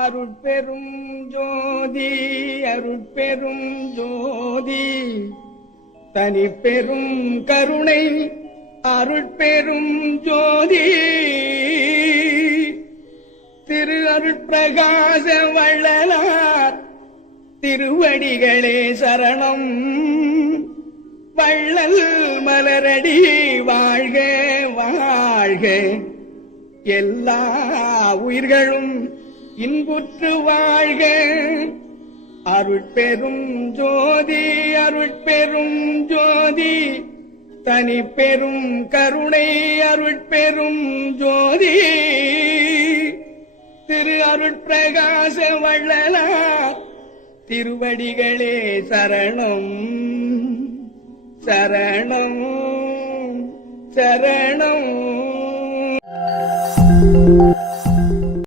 அருட்பெரும் ஜோதி அருட்பெரும் ஜோதி. தனி பெரும் கருணை அருட்பெரும் ஜோதி. திரு அருட்பிரகாச வள்ளலார் திருவடிகளே சரணம். வள்ளல் மலரடி வாழ்க வாழ்க. எல்லா உயிர்களும் இன்புற்று வாழ்க. அருட்பெரும் ஜோதி அருட்பெரும் ஜோதி. தனி பெரும் கருணை அருட்பெரும் ஜோதி. திரு அருட்பிரகாச வள்ளலார் திருவடிகளே சரணம். சரணம் சரணம்.